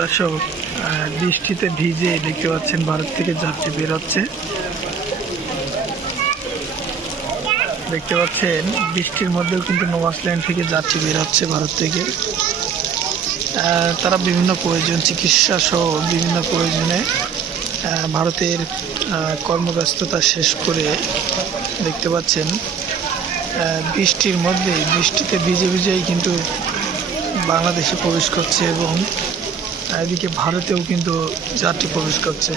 দর্শক, বৃষ্টিতে ভিজে দেখতে পাচ্ছেন ভারত থেকে যাত্রী বেরোচ্ছে। দেখতে পাচ্ছেন বৃষ্টির মধ্যেও কিন্তু নোভাসল্যান্ড থেকে যাত্রী বেরোচ্ছে ভারত থেকে। তারা বিভিন্ন প্রয়োজন, চিকিৎসা সহ বিভিন্ন প্রয়োজনে ভারতের কর্মব্যস্ততা শেষ করে দেখতে পাচ্ছেন বৃষ্টির মধ্যে, বৃষ্টিতে ভিজে ভিজেই কিন্তু বাংলাদেশে প্রবেশ করছে এবং এদিকে ভারতেও কিন্তু যাত্রী প্রবেশ করছে।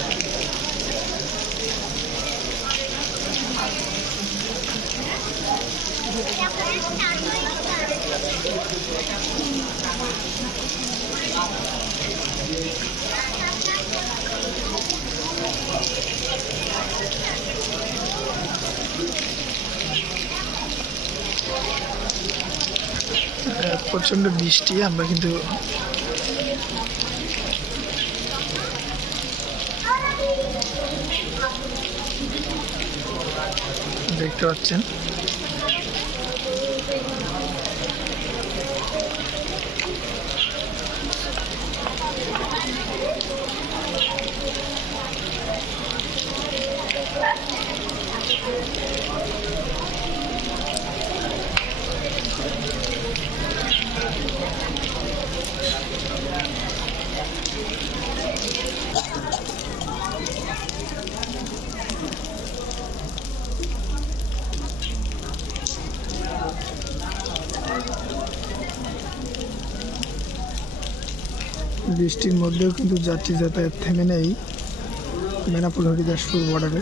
প্রচণ্ড বৃষ্টি, আমরা কিন্তু দেখতে পাচ্ছেন বৃষ্টির মধ্যেও কিন্তু যাত্রী যাতায়াত থেমে নেই বেনাপোল হরিদাসপুর বর্ডারে।